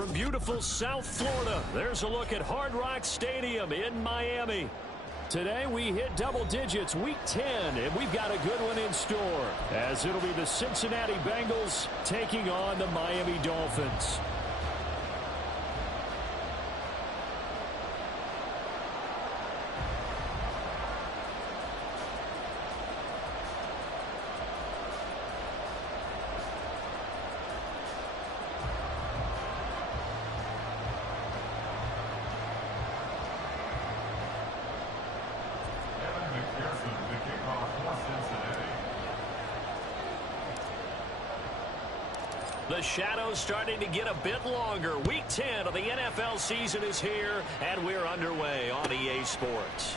from beautiful South Florida. There's a look at Hard Rock Stadium in Miami. Today we hit double digits, week 10, and we've got a good one in store, as it'll be the Cincinnati Bengals taking on the Miami Dolphins. The shadow's starting to get a bit longer. Week 10 of the NFL season is here, and we're underway on EA Sports.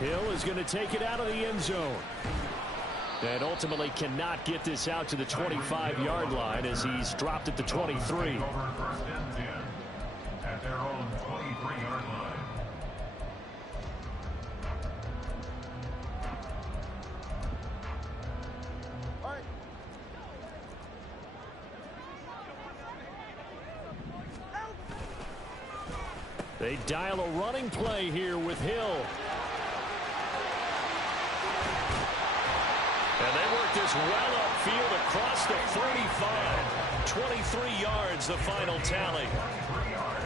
Hill is going to take it out of the end zone. And ultimately cannot get this out to the 25-yard line as he's dropped at the 23. First and 10 at their own 23-yard line. They dial a running play here with Hill. And they work this well upfield across the 35. 23 yards, the final tally. 23 yards.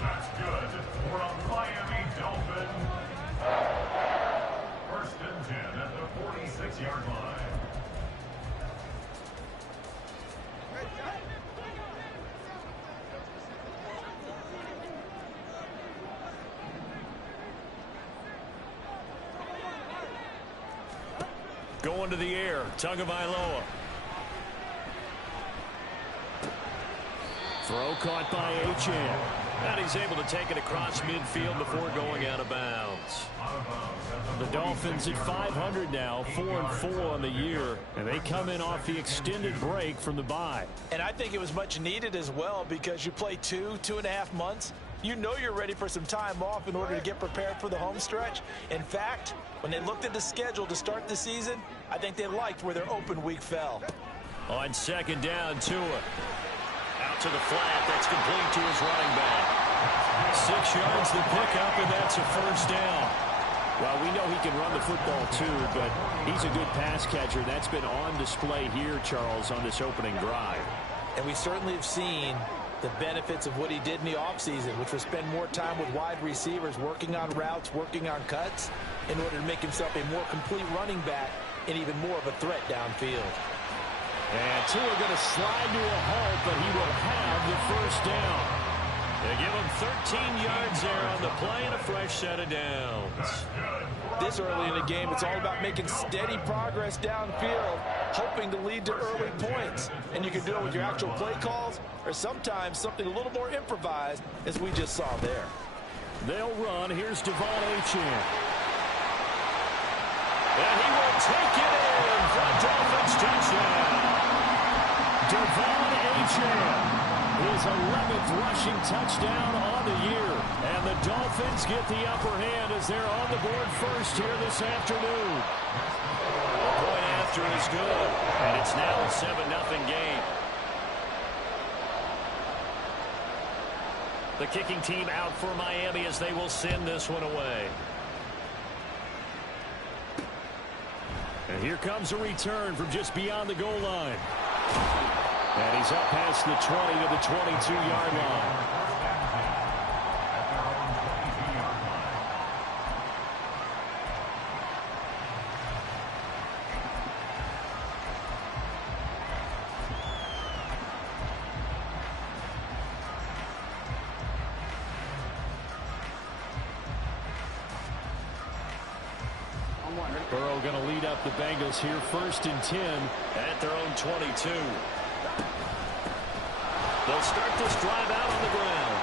That's good for a Miami Dolphin. First and 10 at the 46-yard line. Going to the air, Tagovailoa. Throw caught by Achane. And he's able to take it across midfield before going out of bounds. The Dolphins at 500 now, 4-4 on the year, and they come in off the extended break from the bye. And I think it was much needed as well, because you play 2.5 months. You know you're ready for some time off in order to get prepared for the home stretch. In fact, when they looked at the schedule to start the season, I think they liked where their open week fell. On second down, Tua. Out to the flat. That's complete to his running back. 6 yards the pickup, and that's a first down. Well, we know he can run the football too, but he's a good pass catcher. That's been on display here, Charles, on this opening drive. And we certainly have seen the benefits of what he did in the offseason, which was spend more time with wide receivers, working on routes, working on cuts, in order to make himself a more complete running back and even more of a threat downfield. And Tua going to slide to a halt, but he will have the first down. They give him 13 yards there on the play and a fresh set of downs. This early in the game, it's all about making steady progress downfield, hoping to lead to early points. And you can do it with your actual play calls, or sometimes something a little more improvised, as we just saw there. They'll run. Here's Devon Achane. And he will take it in for a Dolphins touchdown. Devon Achane, his 11th rushing touchdown on the year. And the Dolphins get the upper hand as they're on the board first here this afternoon. The point after is good, and it's now a 7-0 game. The kicking team out for Miami as they will send this one away. And here comes a return from just beyond the goal line. And he's up past the 20 to the 22-yard line. Burrow going to lead up the Bengals here, 1st and 10 at their own 22. They'll start this drive out on the ground.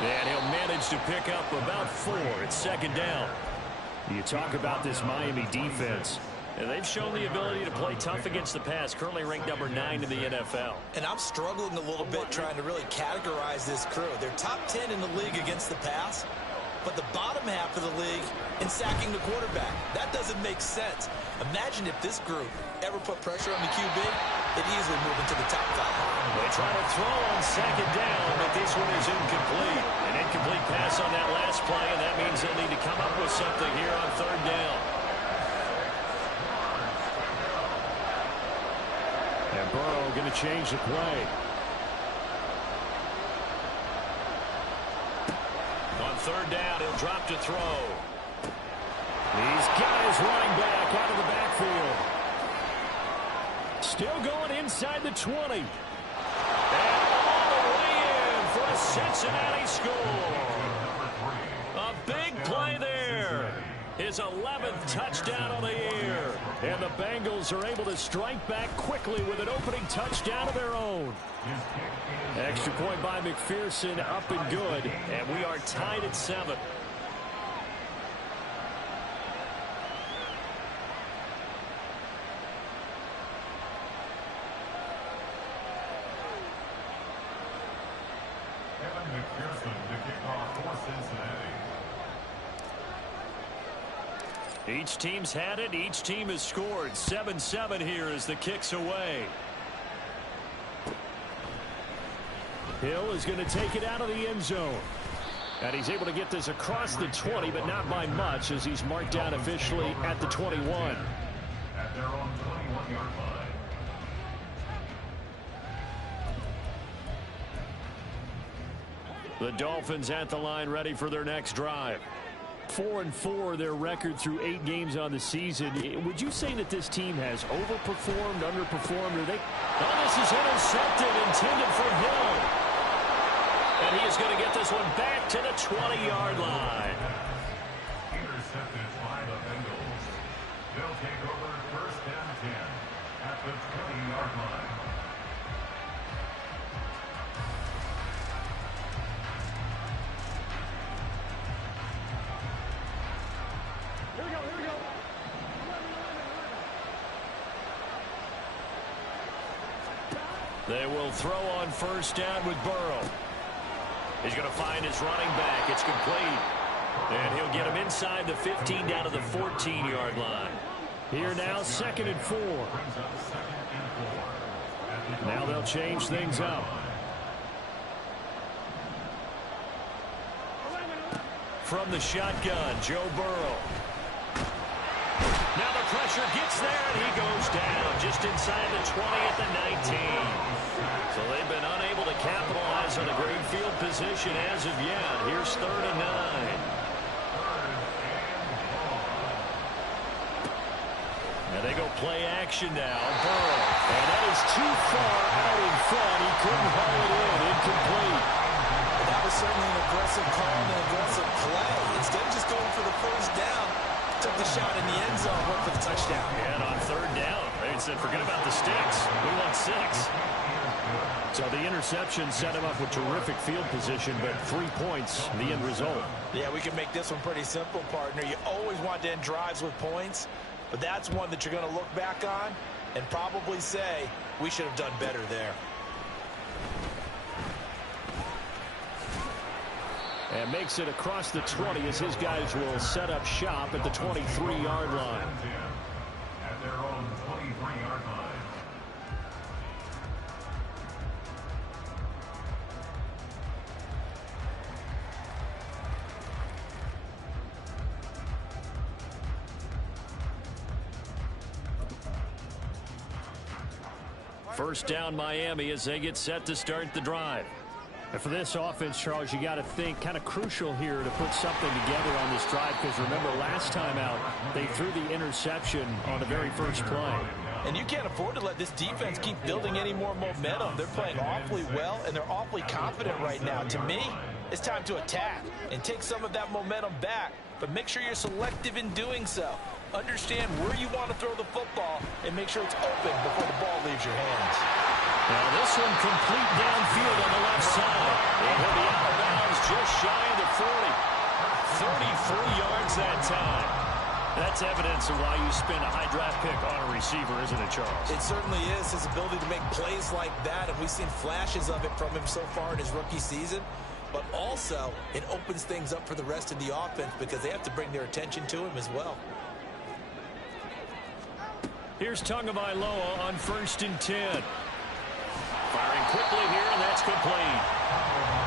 And he'll manage to pick up about 4 at second down. You talk about this Miami defense. And they've shown the ability to play tough against the pass, currently ranked number 9 in the NFL. And I'm struggling a little bit trying to really categorize this crew. They're top 10 in the league against the pass, but the bottom half of the league in sacking the quarterback. That doesn't make sense. Imagine if this group ever put pressure on the QB, they'd easily move into the top 5. They try to throw on second down, but this one is incomplete. An incomplete pass on that last play, and that means they'll need to come up with something here on third down. And Burrow going to change the play. On third down, he'll drop to throw. He's got his running back out of the backfield. Still going inside the 20. And all the way in for a Cincinnati score. A big play there. His 11th touchdown on the year. And the Bengals are able to strike back quickly with an opening touchdown of their own. Extra point by McPherson, up and good. And we are tied at 7. McPherson to kick off for Cincinnati. Each team's had it. Each team has scored. 7-7 here as the kick's away. Hill is going to take it out of the end zone. And he's able to get this across the 20, but not by much, as he's marked down officially at the 21. At their own 21-yard line. The Dolphins at the line, ready for their next drive. 4-4 their record through 8 games on the season. Would you say that this team has overperformed, underperformed, or they... Oh, this is intercepted, intended for Hill. And he is going to get this one back to the 20-yard line. Intercepted by the Bengals. They'll take over first and 10 at the 20-yard line. They will throw on first down with Burrow. He's going to find his running back. It's complete. And he'll get him inside the 15 down to the 14-yard line. Here now, 2nd and 4. Now they'll change things up. From the shotgun, Joe Burrow. Now the pressure gets there, and he goes down just inside the 20 at the 19. So they've been unable to capitalize on a great field position as of yet. Here's 3rd and 9. And they go play action now. Burrow. And that is too far out in front. He couldn't haul it in. Incomplete. That was certainly an aggressive call and an aggressive play. Instead of just going for the first down, took the shot in the end zone, went for the touchdown. And on 3rd down, they said, forget about the sticks. We want 6. So the interception set him up with terrific field position, but 3 points, the end result. Yeah, we can make this one pretty simple, partner. You always want to end drives with points, but that's one that you're going to look back on and probably say, we should have done better there. And makes it across the 20 as his guys will set up shop at the 23-yard line. At their own 23-yard line. First down Miami as they get set to start the drive. And for this offense, Charles, you got to think kind of crucial here to put something together on this drive, because remember last time out they threw the interception on the very first play. And you can't afford to let this defense keep building any more momentum. They're playing awfully well, and they're awfully confident right now. To me, it's time to attack and take some of that momentum back, but make sure you're selective in doing so. Understand where you want to throw the football and make sure it's open before the ball leaves your hands. Now this one complete downfield on the left side. And he'll be out of bounds just shy of the 40. 33 yards that time. That's evidence of why you spend a high draft pick on a receiver, isn't it, Charles? It certainly is. His ability to make plays like that, and we've seen flashes of it from him so far in his rookie season. But also, it opens things up for the rest of the offense because they have to bring their attention to him as well. Here's Tagovailoa on 1st and 10. Firing quickly here, and that's complete.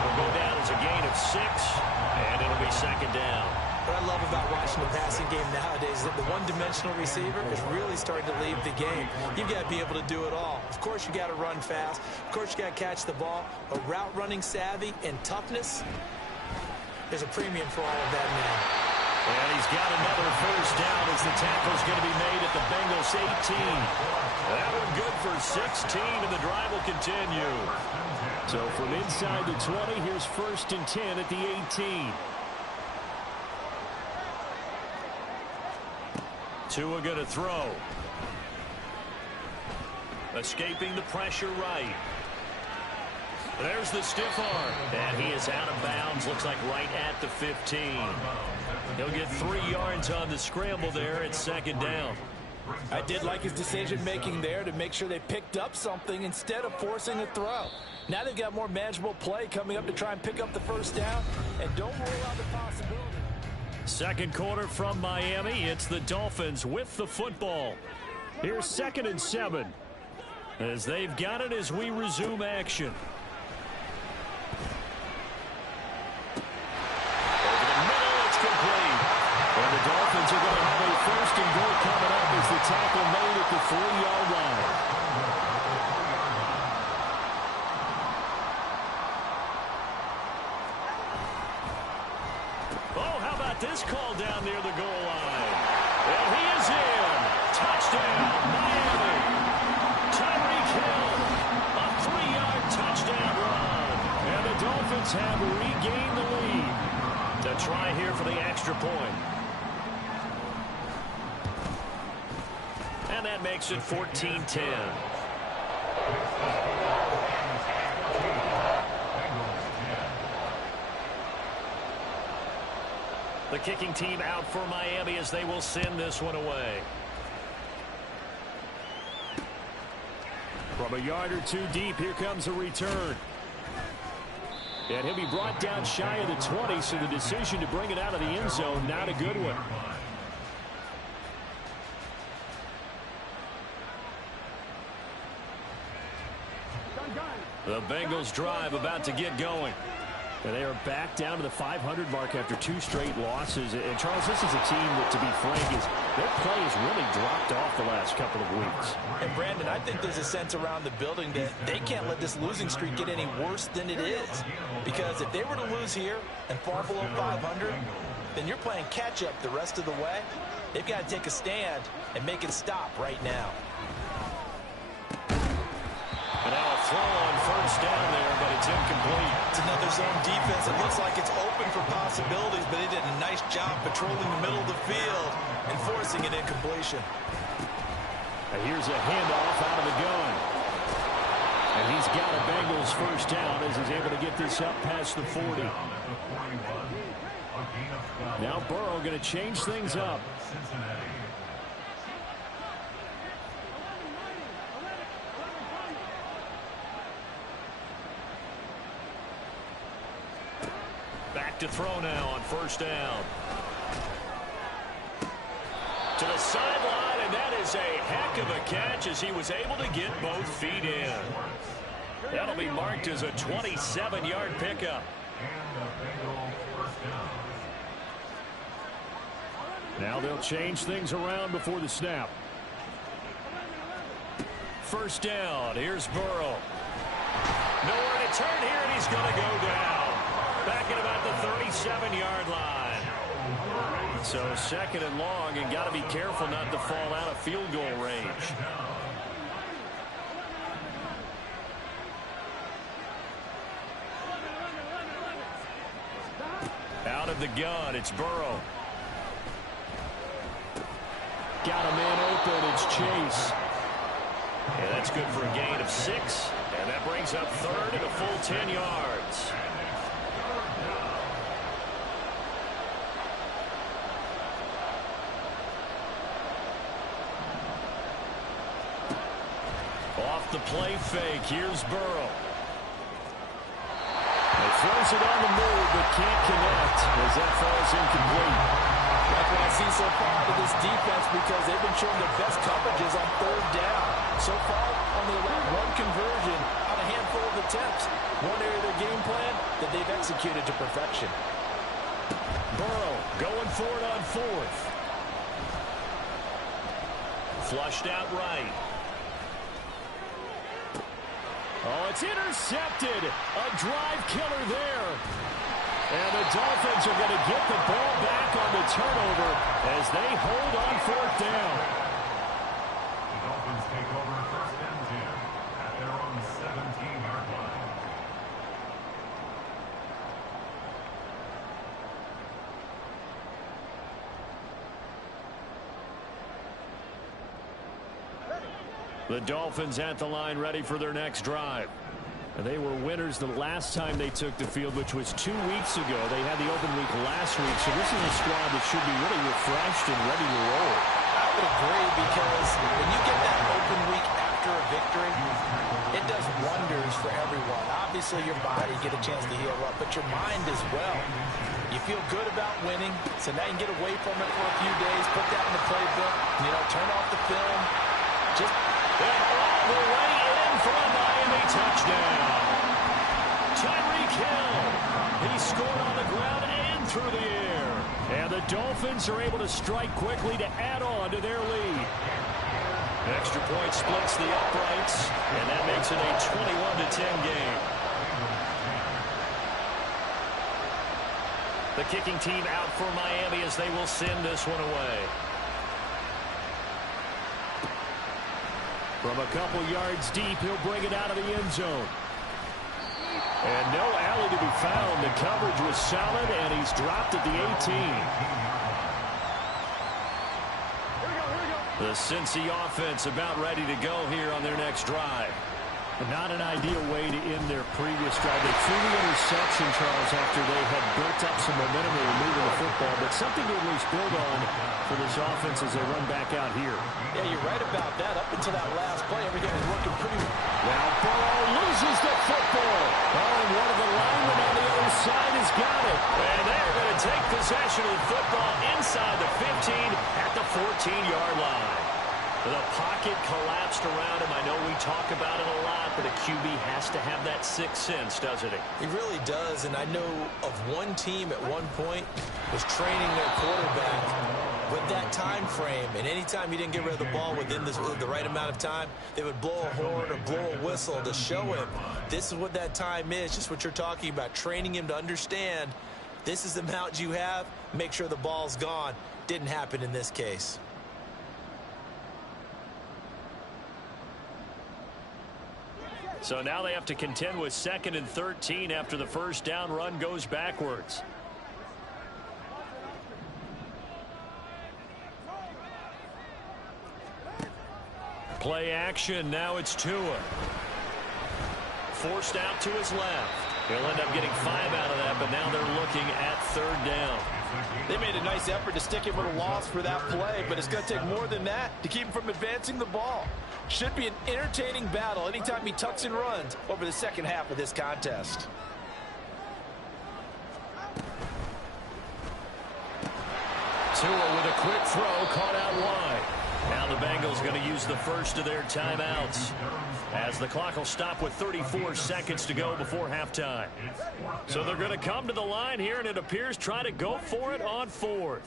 Will go down as a gain of 6, and it'll be second down. What I love about watching the passing game nowadays is that the one-dimensional receiver is really starting to leave the game. You've got to be able to do it all. Of course, you got to run fast. Of course, you got to catch the ball. But route running savvy and toughness, there's a premium for all of that now. And he's got another first down as the tackle's going to be made at the Bengals 18. That one good for 16, and the drive will continue. So from inside the 20, here's 1st and 10 at the 18. Tua going to throw. Escaping the pressure right. There's the stiff arm. And he is out of bounds. Looks like right at the 15. He'll get 3 yards on the scramble there. It's 2nd down. I did like his decision-making there to make sure they picked up something instead of forcing a throw. Now they've got more manageable play coming up to try and pick up the first down. And don't rule out the possibility. Second quarter from Miami. It's the Dolphins with the football. Here's 2nd and 7. As they've got it as we resume action. Over the middle, it's complete. And the Dolphins are going to have a 1st and goal coming up as the tackle made at the 3-yard line. Oh, how about this call down near the goal line? And he is in. Touchdown, Miami. Tyreek Hill, a 3-yard touchdown run. And the Dolphins have regained the lead. A try here for the extra point. And that makes it 14-10. The kicking team out for Miami as they will send this one away. From a yard or 2 deep, here comes a return. And he'll be brought down shy of the 20, so the decision to bring it out of the end zone, not a good one. The Bengals drive about to get going. And they are back down to the 500 mark after 2 straight losses. And, Charles, this is a team that, to be frank, their play has really dropped off the last couple of weeks. And, Brandon, I think there's a sense around the building that they can't let this losing streak get any worse than it is. Because if they were to lose here and fall below 500, then you're playing catch-up the rest of the way. They've got to take a stand and make it stop right now. And now a throw on first down there, but it's incomplete. It's another zone defense. It looks like it's open for possibilities, but he did a nice job patrolling the middle of the field and forcing an incompletion. And here's a handoff out of the gun. And he's got a Bengals first down as he's able to get this up past the 40. Now Burrow going to change things up. Back to throw now on first down. To the sideline, and that is a heck of a catch as he was able to get both feet in. That'll be marked as a 27-yard pickup. Now they'll change things around before the snap. First down, here's Burrow. Nowhere to turn here, and he's going to go down. Back at about the 37-yard line. So 2nd and long, and got to be careful not to fall out of field goal range. Out of the gun, it's Burrow. Got a man open, it's Chase. And that's good for a gain of 6. And that brings up 3rd and a full 10 yards. Off the play fake, here's Burrow. He throws it on the move, but can't connect as that falls incomplete. Like what I see so far out of this defense, because they've been showing their best coverages on 3rd down. So far, only allowed 1 conversion on a handful attempts. One area of their game plan that they've executed to perfection. Burrow going for it on fourth. Flushed out right. Oh, it's intercepted. A drive killer there. And the Dolphins are going to get the ball back on the turnover as they hold on fourth down. The Dolphins take over first and 10 at their own 17-yard line. The Dolphins at the line ready for their next drive. They were winners the last time they took the field, which was 2 weeks ago. They had the open week last week, so this is a squad that should be really refreshed and ready to roll. I would agree, because when you get that open week after a victory, it does wonders for everyone. Obviously, your body get a chance to heal up, but your mind as well. You feel good about winning, so now you can get away from it for a few days, put that in the playbook, turn off the film. And all the way in for a Miami touchdown. Tyreek Hill. He scored on the ground and through the air. And the Dolphins are able to strike quickly to add on to their lead. Extra point splits the uprights, and that makes it a 21-10 game. The kicking team out for Miami as they will send this one away. From a couple yards deep, he'll bring it out of the end zone. And no alley to be found. The coverage was solid, and he's dropped at the 18. The Cincy offense about ready to go here on their next drive. Not an ideal way to end their previous drive. They threw the interception, Charles, after they had built up some momentum and were moving the football, but something to at least build on for this offense as they run back out here. Yeah, you're right about that. Up until that last play, everything was working pretty well. Now Burrow loses the football. Oh, and one of the linemen on the other side has got it. And they're going to take possession of the football inside the 15 at the 14-yard line. The pocket collapsed around him. I know we talk about it a lot, but a QB has to have that sixth sense, doesn't it? He really does, and I know of one team at one point was training their quarterback with that time frame, and anytime he didn't get rid of the ball within the right amount of time, they would blow a horn or blow a whistle to show him this is what that time is, just what you're talking about, training him to understand this is the amount you have, make sure the ball's gone. Didn't happen in this case. So now they have to contend with 2nd and 13 after the first down run goes backwards. Play action. Now it's Tua. Forced out to his left. He'll end up getting 5 out of that, but now they're looking at 3rd down. They made a nice effort to stick him with a loss for that play, but it's going to take more than that to keep him from advancing the ball. Should be an entertaining battle anytime he tucks and runs over the second half of this contest. Tua with a quick throw, caught out wide. Now the Bengals going to use the first of their timeouts, as the clock will stop with 34 seconds to go before halftime. So they're going to come to the line here, and it appears try to go for it on 4th.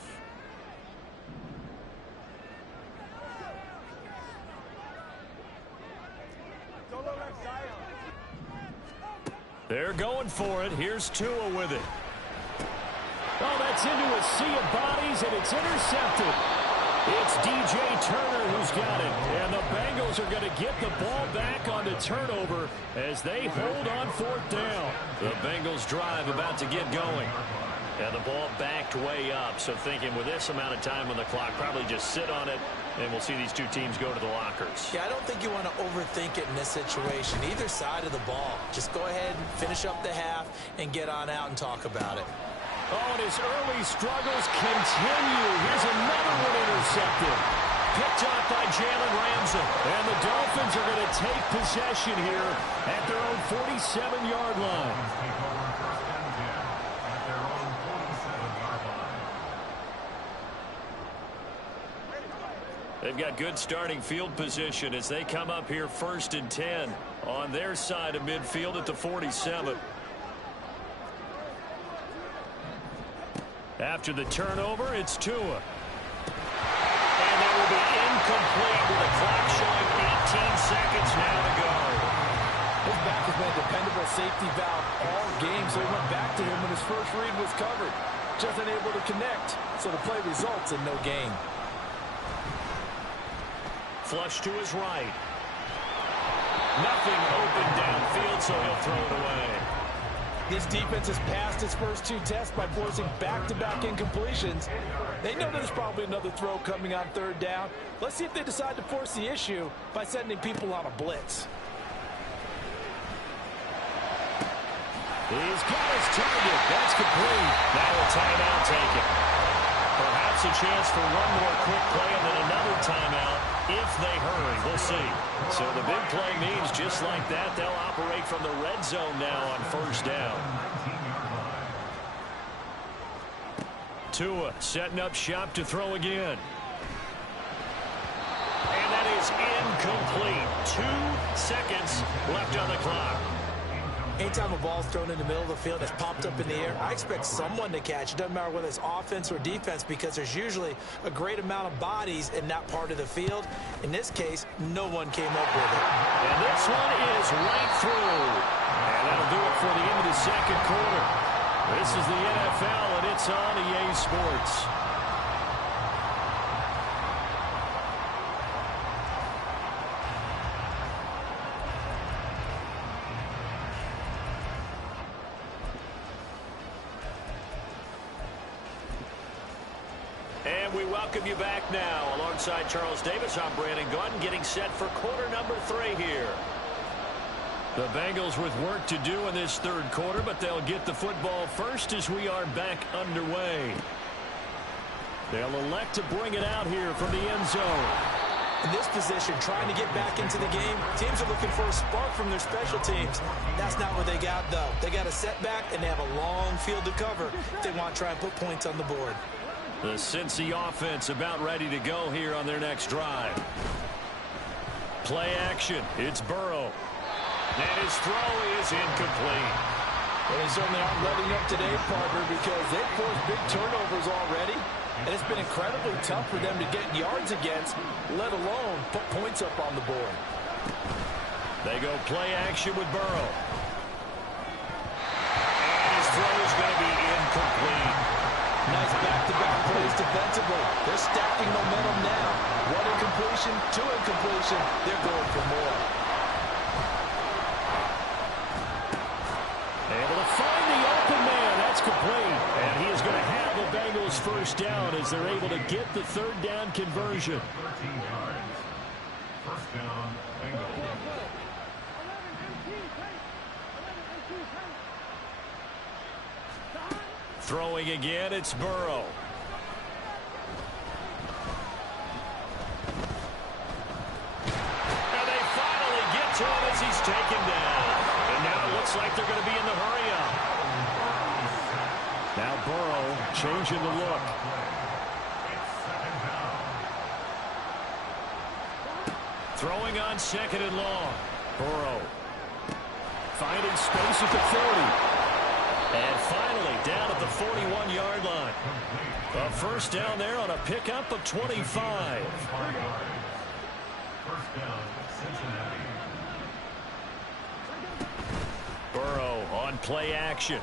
They're going for it. Here's Tua with it. Oh, that's into a sea of bodies, and it's intercepted. It's DJ Turner who's got it. And the Bengals are going to get the ball back on the turnover as they hold on 4th down. The Bengals drive about to get going. And the ball backed way up. So thinking with this amount of time on the clock, probably just sit on it, and we'll see these two teams go to the lockers. Yeah, I don't think you want to overthink it in this situation. Either side of the ball. Just go ahead and finish up the half and get on out and talk about it. Oh, and his early struggles continue. Here's another one intercepted. Picked up by Jalen Ramsey. And the Dolphins are going to take possession here at their own 47-yard line. They've got good starting field position as they come up here 1st and 10 on their side of midfield at the 47. After the turnover, it's Tua. And that will be incomplete with the clock showing 18 seconds now to go. His back has been a dependable safety valve all game, so he went back to him when his first read was covered. Just unable to connect, so the play results in no gain. Flush to his right. Nothing open downfield, so he'll throw it away. This defense has passed its first 2 tests by forcing back-to-back incompletions. They know there's probably another throw coming on 3rd down. Let's see if they decide to force the issue by sending people on a blitz. He's got his target. That's complete. Now a timeout taken. Perhaps a chance for one more quick play and then another timeout if they hurry. We'll see. So the big play means just like that, they'll operate from the red zone now on 1st down. Tua setting up shop to throw again. And that is incomplete. 2 seconds left on the clock. Anytime a ball's thrown in the middle of the field that's popped up in the air, I expect someone to catch. It doesn't matter whether it's offense or defense because there's usually a great amount of bodies in that part of the field. In this case, no one came up with it. And this one is right through. And that'll do it for the end of the 2nd quarter. This is the NFL, and it's on EA Sports. And we welcome you back now. Alongside Charles Davis, I'm Brandon Gordon, getting set for quarter number 3 here. The Bengals with work to do in this 3rd quarter, but they'll get the football first as we are back underway. They'll elect to bring it out here from the end zone. In this position, trying to get back into the game, teams are looking for a spark from their special teams. That's not what they got, though. They got a setback, and they have a long field to cover if they want to try and put points on the board. The Cincy offense about ready to go here on their next drive. Play action. It's Burrow. And his throw is incomplete. Well, they certainly aren't letting up today, partner, because they've forced big turnovers already. And it's been incredibly tough for them to get yards against, let alone put points up on the board. They go play action with Burrow. And his throw is going to be incomplete. Nice back-to-back plays defensively. They're stacking momentum now. 1 incompletion, 2 incompletion. They're going for more. Able to find the open man. That's complete. And he is going to have the Bengals 1st down as they're able to get the 3rd down conversion. 13 yards. 1st down, Bengals. Throwing again, it's Burrow. And they finally get to him as he's taken down. And now it looks like they're going to be in the hurry-up. Now Burrow changing the look. Throwing on 2nd and long. Burrow finding space at the 40. And finally, down at the 41-yard line. A 1st down there on a pickup of 25. 1st down, Cincinnati. Burrow on play action.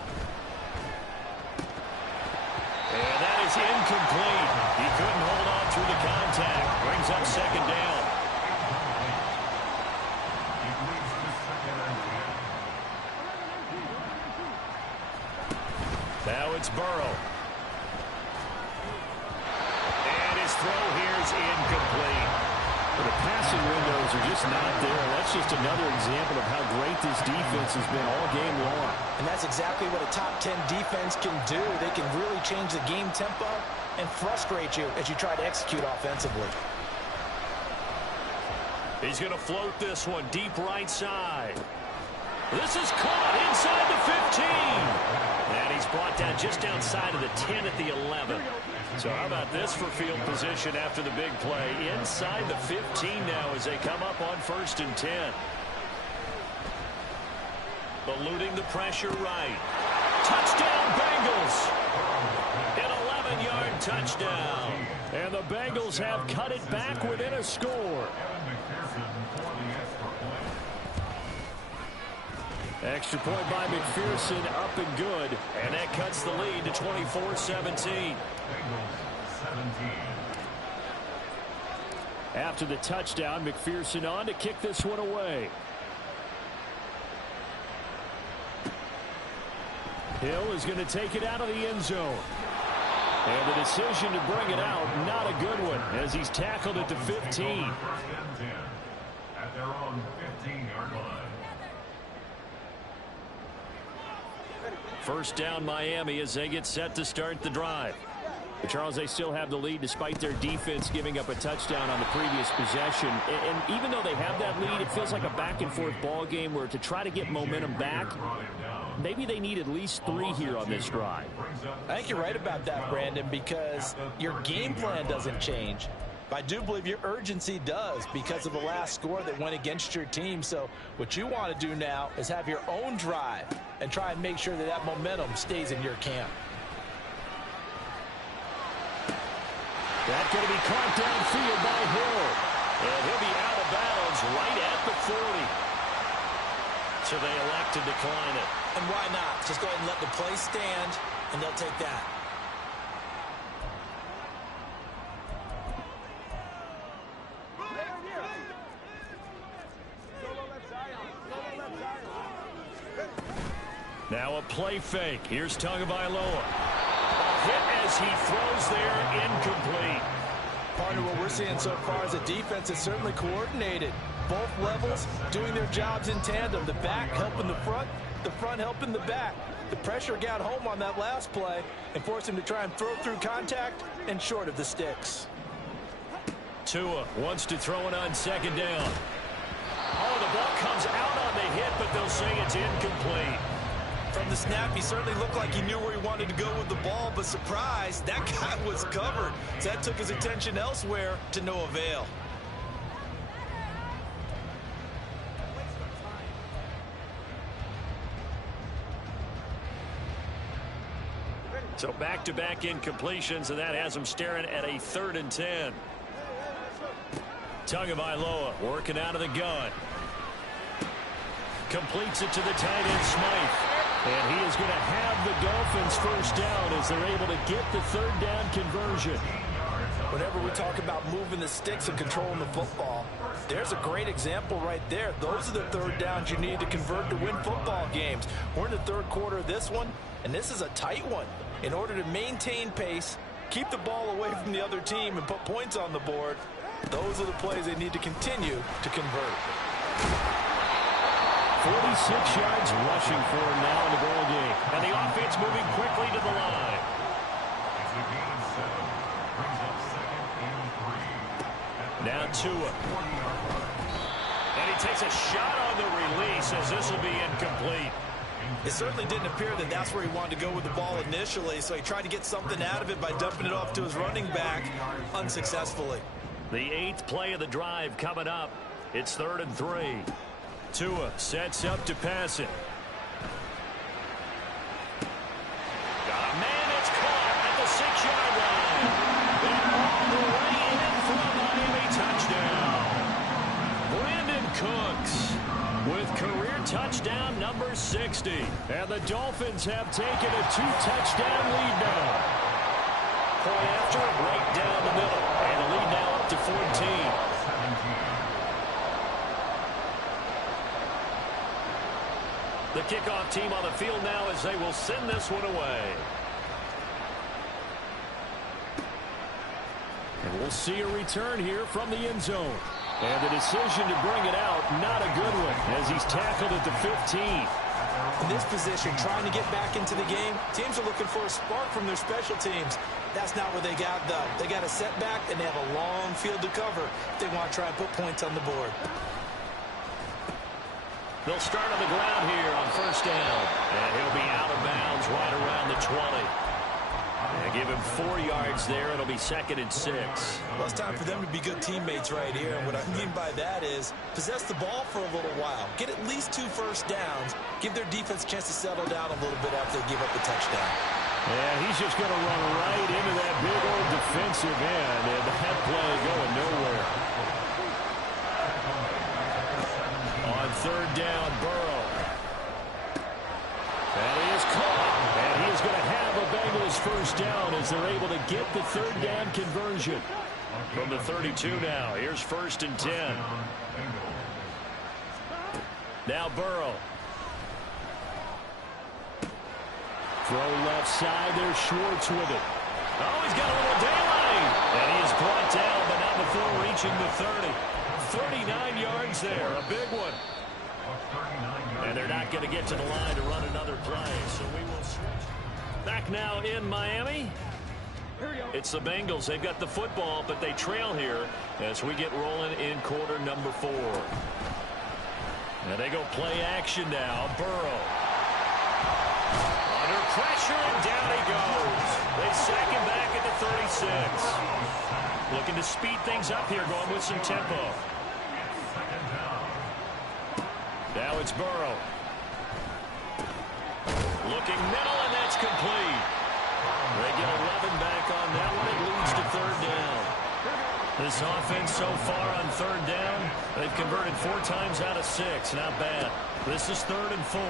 And that is incomplete. He couldn't hold on through the contact. Brings up 2nd down. Now it's Burrow. And his throw here is incomplete. The passing windows are just not there. That's just another example of how great this defense has been all game long. And that's exactly what a top 10 defense can do. They can really change the game tempo and frustrate you as you try to execute offensively. He's going to float this one deep right side. This is caught inside the 15. And he's brought down just outside of the 10 at the 11. So how about this for field position after the big play? Inside the 15 now as they come up on 1st and 10. Eluding the pressure right. Touchdown Bengals! An 11-yard touchdown. And the Bengals have cut it back within a score. Extra point by McPherson, up and good. And that cuts the lead to 24-17. After the touchdown, McPherson on to kick this one away. Hill is going to take it out of the end zone. And the decision to bring it out, not a good one, as he's tackled at the 15. At their own 15-yard line. First down Miami as they get set to start the drive. But Charles, they still have the lead despite their defense giving up a touchdown on the previous possession. And even though they have that lead, it feels like a back-and-forth ball game where to try to get momentum back, maybe they need at least 3 here on this drive. I think you're right about that, Brandon, because your game plan doesn't change. I do believe your urgency does because of the last score that went against your team. So what you want to do now is have your own drive and try and make sure that that momentum stays in your camp. That's going to be caught downfield by Hill. And he'll be out of bounds right at the 40. So they elect to decline it. And why not? Just go ahead and let the play stand, and they'll take that. Now a play fake. Here's Tagovailoa. A hit as he throws there, incomplete. Partner, what we're seeing so far is a defense that's certainly coordinated. Both levels doing their jobs in tandem. The back helping the front helping the back. The pressure got home on that last play and forced him to try and throw through contact and short of the sticks. Tua wants to throw it on 2nd down. Oh, the ball comes out on the hit, but they'll say it's incomplete. From the snap, he certainly looked like he knew where he wanted to go with the ball, but surprise, that guy was covered. So that took his attention elsewhere to no avail. So back-to-back incompletions, and that has him staring at a 3rd and 10. Tagovailoa working out of the gun. Completes it to the tight end, Smythe. And he is going to have the Dolphins first down as they're able to get the 3rd down conversion. Whenever we talk about moving the sticks and controlling the football, there's a great example right there. Those are the 3rd downs you need to convert to win football games. We're in the 3rd quarter of this one, and this is a tight one. In order to maintain pace, keep the ball away from the other team, and put points on the board, those are the plays they need to continue to convert. 46 yards rushing for him now in the ball game. And the offense moving quickly to the line. It's a gain of 7. Brings up 2nd and 3. Now Tua. And he takes a shot on the release as this will be incomplete. It certainly didn't appear that that's where he wanted to go with the ball initially, so he tried to get something out of it by dumping it off to his running back unsuccessfully. The 8th play of the drive coming up. It's 3rd and 3. Tua sets up to pass it. Got a man that's caught at the 6-yard line. And all the way in for a Miami touchdown. Brandon Cooks with career touchdown number 60. And the Dolphins have taken a 2-touchdown lead now. Point after, right down the middle. And the lead now up to 14. The kickoff team on the field now as they will send this one away. And we'll see a return here from the end zone. And the decision to bring it out, not a good one, as he's tackled at the 15. In this position, trying to get back into the game, teams are looking for a spark from their special teams. That's not what they got, though. They got a setback, and they have a long field to cover if they want to try and put points on the board. They'll start on the ground here on 1st down. And he'll be out of bounds right around the 20. And give him 4 yards there. It'll be 2nd and 6. Well, it's time for them to be good teammates right here. And what I mean by that is possess the ball for a little while. Get at least 2 first downs. Give their defense a chance to settle down a little bit after they give up the touchdown. Yeah, he's just going to run right into that big old defensive end. And that play going nowhere. On 3rd down, Burrow. And he is caught. And he is going to have a Bengals first down as they're able to get the 3rd down conversion. From the 32 now. Here's 1st and 10. Now Burrow. Throw left side. There's Schwartz with it. Oh, he's got a little daylight. And he is brought down, but not before reaching the 30. 39 yards there. A big one. And they're not going to get to the line to run another play. So we will switch. Back now in Miami. It's the Bengals. They've got the football, but they trail here as we get rolling in quarter number 4. Now they go play action now. Burrow. Under pressure, and down he goes. They sack him back at the 36. Looking to speed things up here, going with some tempo. Now it's Burrow. Looking middle, and that's complete. They get 11 back on that one. It leads to 3rd down. This offense so far on 3rd down, they've converted 4 times out of 6. Not bad. This is 3rd and 4.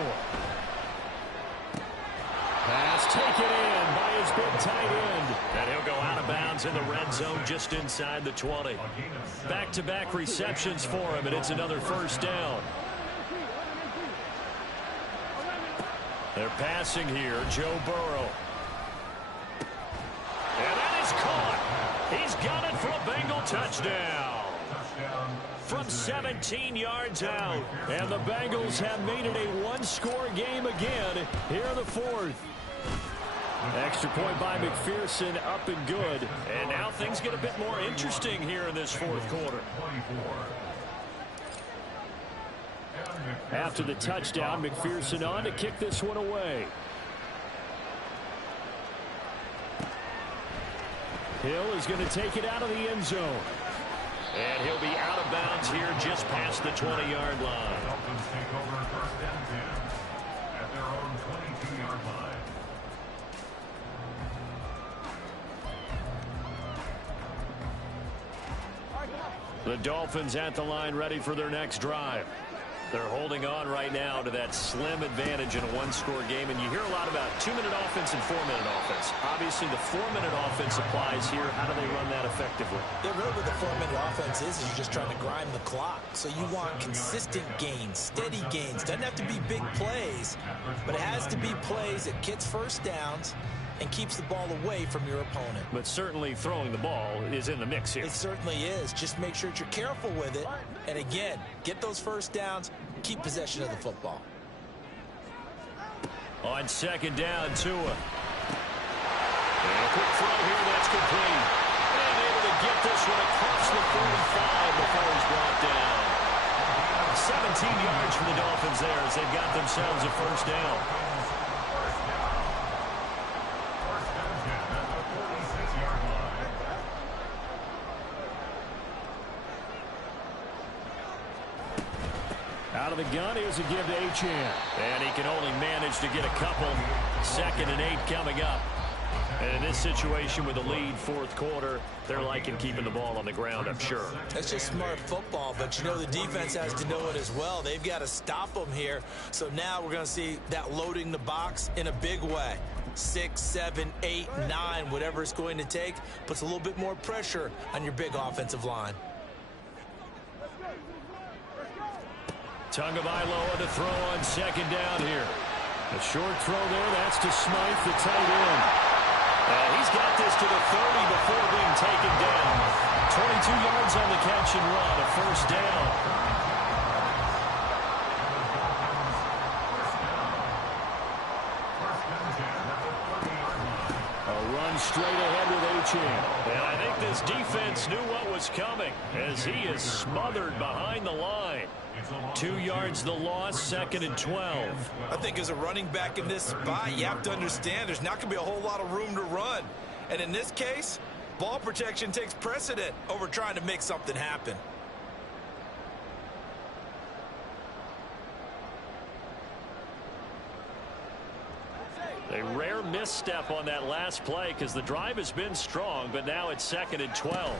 Pass taken in by his big tight end. And he'll go out of bounds in the red zone just inside the 20. Back-to-back receptions for him, and it's another 1st down. They're passing here. Joe Burrow. And that is caught. He's got it for a Bengal touchdown. From 17 yards out. And the Bengals have made it a 1-score game again here in the 4th. Extra point by McPherson, up and good. And now things get a bit more interesting here in this 4th quarter. After the touchdown, McPherson on to kick this one away. Hill is going to take it out of the end zone. And he'll be out of bounds here just past the 20-yard line. Dolphins take over 1st and 10 at their own 22-yard line. The Dolphins at the line ready for their next drive. They're holding on right now to that slim advantage in a 1-score game. And you hear a lot about 2-minute offense and 4-minute offense. Obviously, the 4-minute offense applies here. How do they run that effectively? Yeah, really what the 4-minute offense is you're just trying to grind the clock. So you want consistent gains, steady gains. Doesn't have to be big plays, but it has to be plays that gets first downs and keeps the ball away from your opponent. But certainly throwing the ball is in the mix here. It certainly is. Just make sure that you're careful with it. And again, get those first downs, keep possession of the football. On 2nd down, Tua. And a quick throw here, that's complete. And able to get this one across the 45 before he's brought down. 17 yards for the Dolphins there as they've got themselves a first down. Out of the gun, here's a give to Achane. And he can only manage to get a couple. 2nd and 8 coming up. And in this situation with the lead 4th quarter, they're liking keeping the ball on the ground, I'm sure. That's just smart football, but you know the defense has to know it as well. They've got to stop them here. So now we're going to see that loading the box in a big way. 6, 7, 8, 9, whatever it's going to take, puts a little bit more pressure on your big offensive line. Tagovailoa to throw on 2nd down here. A short throw there, that's to Smythe, the tight end. He's got this to the 30 before being taken down. 22 yards on the catch and run, a first down. A run straight ahead with Achane. And I think this defense knew what was coming as he is smothered behind the line. 2 yards the loss, 2nd and 12. I think as a running back in this spot, you have to understand there's not going to be a whole lot of room to run. And in this case, ball protection takes precedent over trying to make something happen. A rare misstep on that last play because the drive has been strong, but now it's 2nd and 12.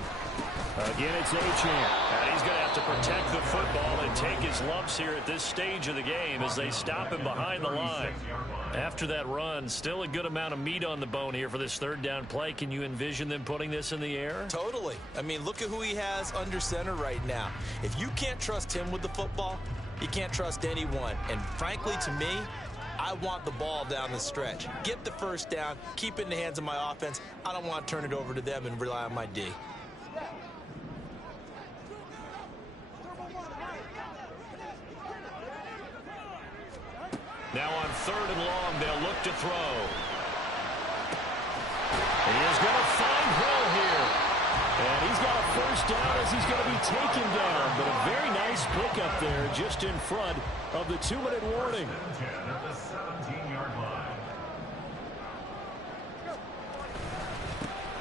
Again, it's Achane. And he's going to have to protect the football and take his lumps here at this stage of the game as they stop him behind the line. After that run, still a good amount of meat on the bone here for this 3rd down play. Can you envision them putting this in the air? Totally. I mean, look at who he has under center right now. If you can't trust him with the football, you can't trust anyone. And frankly, to me, I want the ball down the stretch. Get the 1st down, keep it in the hands of my offense. I don't want to turn it over to them and rely on my D. Now on 3rd and long, they'll look to throw. He is going to find Hill here. And he's got a 1st down as he's going to be taken down. But a very nice pickup there just in front of the 2-minute warning. At the 17-yard line.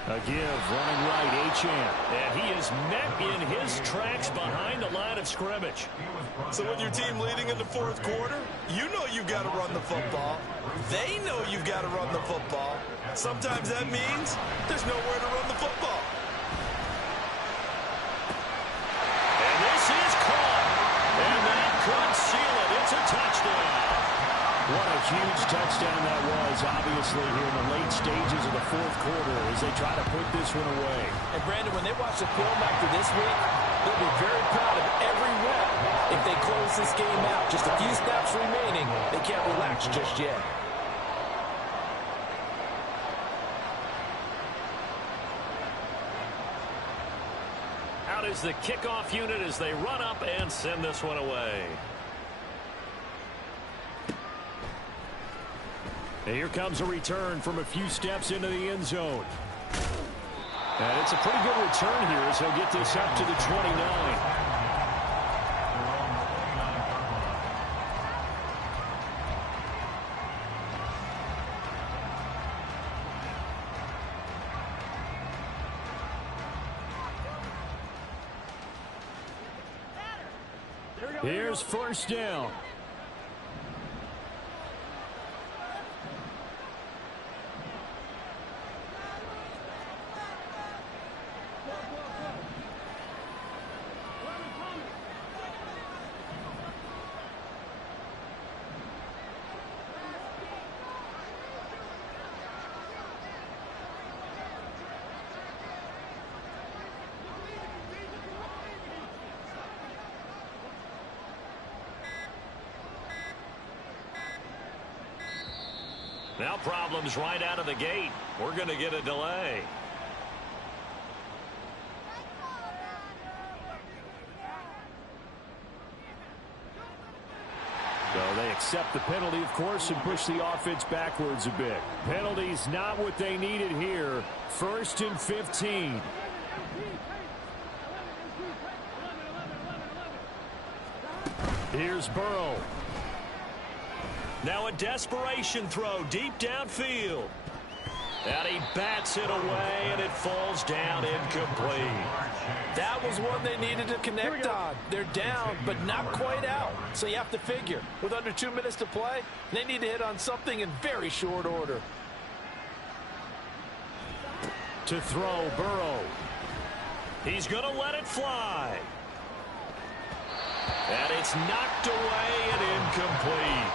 A give, running right, Achane. And he is met in his tracks behind the line of scrimmage. So with your team leading in the 4th quarter, you know you've got to run the football. They know you've got to run the football. Sometimes that means there's nowhere to run the football. And this is caught. And that could seal it. It's a touchdown. What a huge touchdown that was, obviously, here in the late stages of the 4th quarter as they try to put this one away. And, Brandon, when they watch the film after this week, they'll be very proud of every rep if they close this game out. Just a few snaps remaining. They can't relax just yet. Out is the kickoff unit as they run up and send this one away. And here comes a return from a few steps into the end zone. And it's a pretty good return here as he'll get this up to the 29. Here's 1st down. Now problems right out of the gate. We're going to get a delay. So they accept the penalty, of course, and push the offense backwards a bit. Penalty's not what they needed here. 1st and 15. Here's Burrow. Now a desperation throw deep downfield. And he bats it away, and it falls down incomplete. That was one they needed to connect on. They're down, but not quite out. So you have to figure, with under 2 minutes to play, they need to hit on something in very short order. To throw, Burrow. He's going to let it fly. And it's knocked away and incomplete.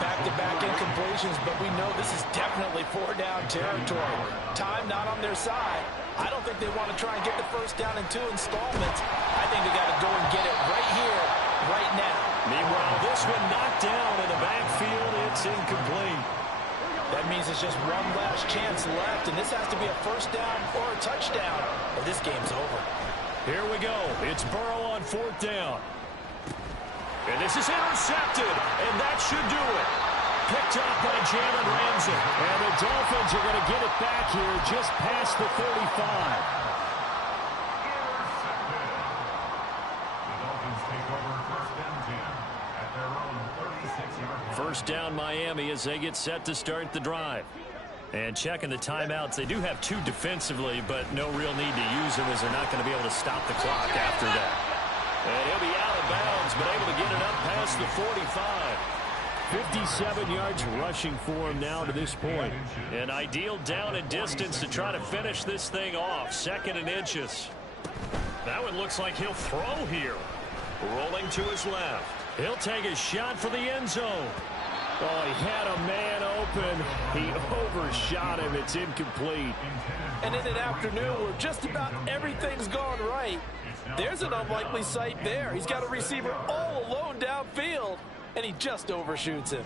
Back-to-back incompletions, but we know this is definitely 4-down territory. Time not on their side. I don't think they want to try and get the 1st down in 2 installments. I think they got to go and get it right here, right now. Meanwhile, this one knocked down in the backfield. It's incomplete. That means it's just one last chance left, and this has to be a 1st down or a touchdown, or this game's over. Here we go. It's Burrow on 4th down. And this is intercepted, and that should do it. Picked up by Jalen Ramsey. And the Dolphins are going to get it back here just past the 35. The Dolphins take over 1st and 10 at their own 36-yard line. 1st down Miami as they get set to start the drive. And checking the timeouts, they do have 2 defensively, but no real need to use them as they're not going to be able to stop the clock after that. And he'll be out of bounds, but able to get it up past the 45. 57 yards rushing for him now to this point. An ideal down and distance to try to finish this thing off. 2nd and inches. That one looks like he'll throw here. Rolling to his left. He'll take a shot for the end zone. Oh, he had a man open. He overshot him. It's incomplete. And in an afternoon where just about everything's gone right, there's an unlikely sight there. He's got a receiver all alone downfield, and he just overshoots him.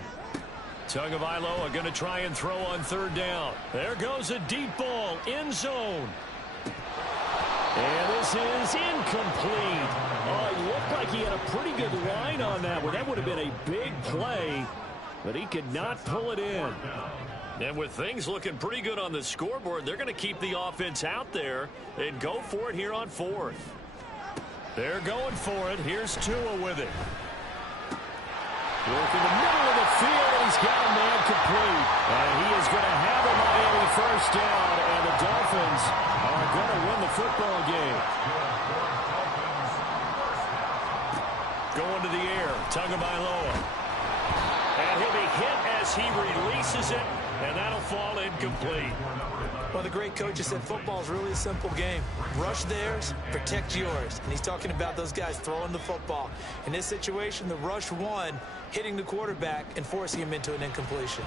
Tagovailoa going to try and throw on 3rd down. There goes a deep ball, end zone. And this is incomplete. Oh, it looked like he had a pretty good line on that one. That would have been a big play, but he could not pull it in. And with things looking pretty good on the scoreboard, they're going to keep the offense out there and go for it here on 4th. They're going for it. Here's Tua with it. Work in the middle of the field, and he's got a man complete. And he is going to have a Miami first down, and the Dolphins are going to win the football game. Going to the air, Tagovailoa. And he'll be hit as he releases it, and that'll fall incomplete. Well, the great coaches said football is really a simple game. Rush theirs, protect yours. And he's talking about those guys throwing the football. In this situation, the rush won, hitting the quarterback and forcing him into an incompletion.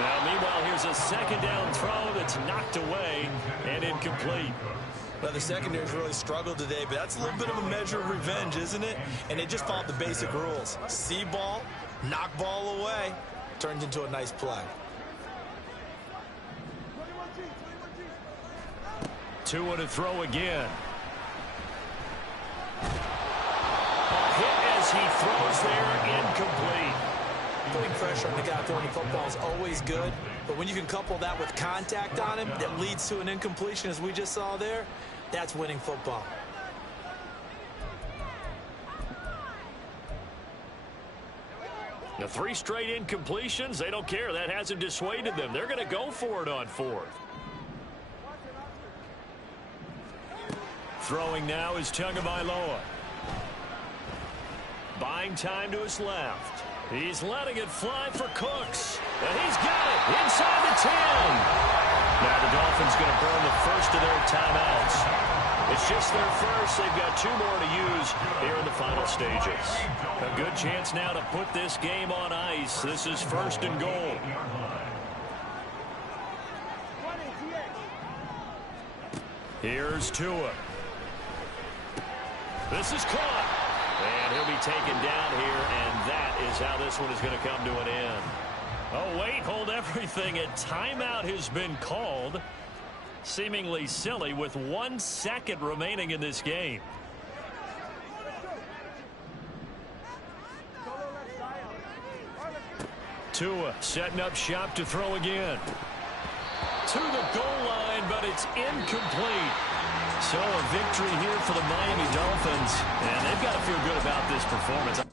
Now, meanwhile, here's a 2nd down throw that's knocked away and incomplete. Well, the secondary's really struggled today, but that's a little bit of a measure of revenge, isn't it? And they just followed the basic rules. See ball, knock ball away, turns into a nice play. Tua to throw again. Hit as he throws there, incomplete. Putting pressure on the guy throwing the football is always good, but when you can couple that with contact on him that leads to an incompletion, as we just saw there, that's winning football. The 3 straight incompletions, they don't care. That hasn't dissuaded them. They're going to go for it on 4th. Throwing now is Tagovailoa. Buying time to his left. He's letting it fly for Cooks. And he's got it inside the 10. Now the Dolphins going to burn the first of their timeouts. It's just their first. They've got 2 more to use here in the final stages. A good chance now to put this game on ice. This is 1st and goal. Here's Tua. This is caught. And he'll be taken down here, and that is how this one is going to come to an end. Oh, wait, hold everything. A timeout has been called. Seemingly silly with 1 second remaining in this game. Tua setting up shop to throw again. To the goal line, but it's incomplete. So a victory here for the Miami Dolphins, and they've got to feel good about this performance.